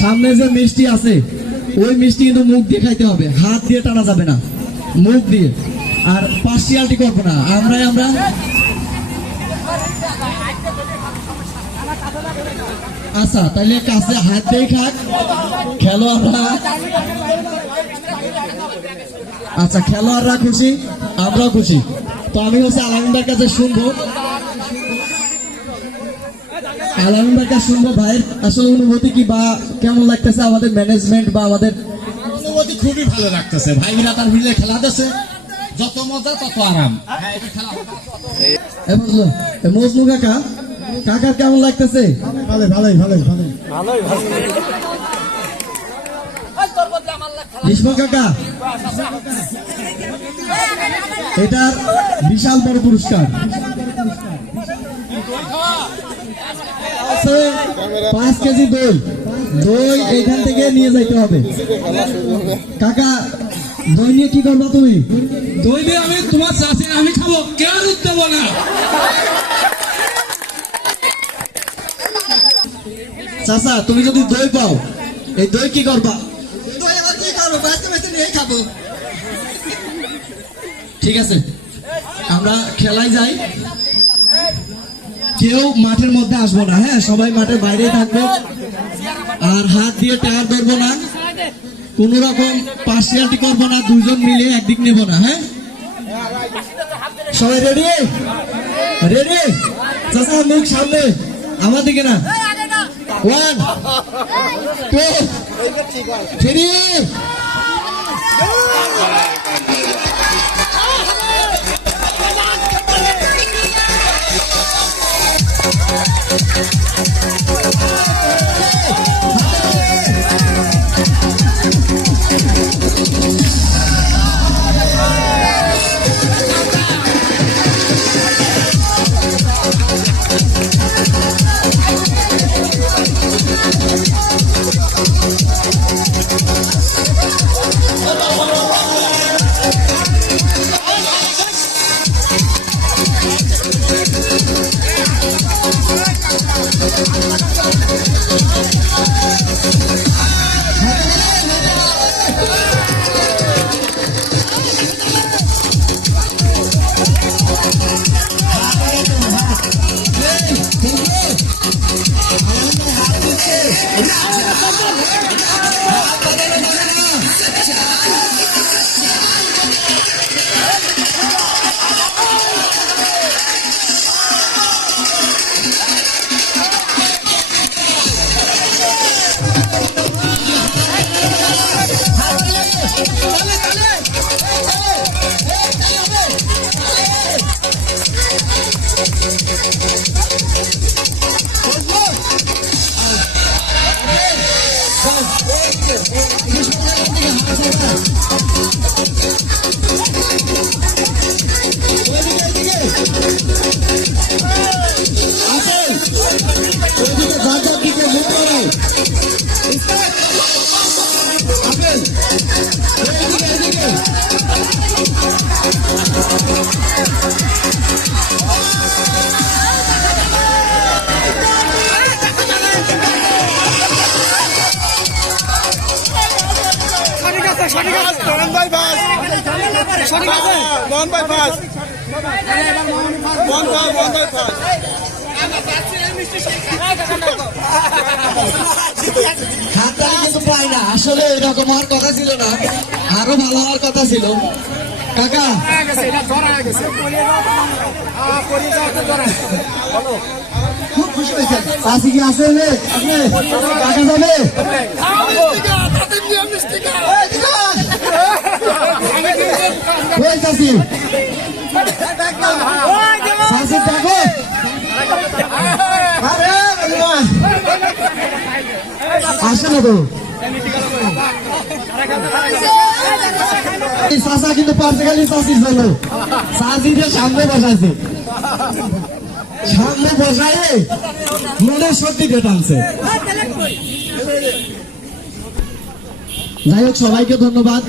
সামনে যে মিষ্টি আছে ওই মিষ্টি কিন্তু মুখ দিয়ে খাইতে হবে, হাত দিয়ে টানা যাবে না, মুখ দিয়ে। আর পার্সিয়ালিটি করবো না, আমরা আচ্ছা তাহলে কাছে হাত দিয়ে খাক খেলোয়াড়রা। আচ্ছা খেলোয়াড়রা খুশি, আমরাও খুশি। তো আমি হচ্ছে আলামিনদার কাছে শুনবো, আলামিনদার কাছে শুনবো ভাইয়ের আসলে অনুভূতি কি, বা কেমন লাগতেছে আমাদের ম্যানেজমেন্ট বা আমাদের। অনুভূতি খুবই ভালো লাগতেছে, ভাইরা তার মিলে খেলা দিচ্ছে, যত মজা তত আরাম। মজনু কাকা, কাকার কেমন লাগতেছে? ভীষ্ম কাকা, এটার বিশাল বড় পুরস্কার 5 কেজি দই এখান থেকে নিয়ে যাইতে হবে। কাকা দই নিয়ে কি করবো তুমি? দই দিয়ে আমি তোমার চাষি আমি খাবো, কেউ দেবো না। চাচা তুমি যদি দই পাও, এই দই কি করবা? ঠিক আছে, আমরা খেলায় যাই, কেউ মাঠের মধ্যে আসবো না, হ্যাঁ সবাই মাঠের বাইরে থাকবো। আর হাত দিয়ে টায়ার ধরবো না, কোন রকম পার্সিয়ালিটি করবো না, দুজন মিলে একদিক নেব না। হ্যাঁ সবাই রেডি? রেডি? চাচা মুখ সামনে, আমার দিকে না। 1 2 3। আসলে এরকম হওয়ার কথা ছিল না, আরো ভালো হওয়ার কথা ছিল। কাকা খুব খুশি হয়েছে, চাষি কি আছে? কাকা যাবে চাষি, চাষি দেখো আসে না তো। চাষা কিন্তু পারছে খালি চাষির জন্য, চাষিদের সামনে বসাইছে, সামনে বসায় মনে সত্যি টানছে। যাই হোক সবাইকে ধন্যবাদ।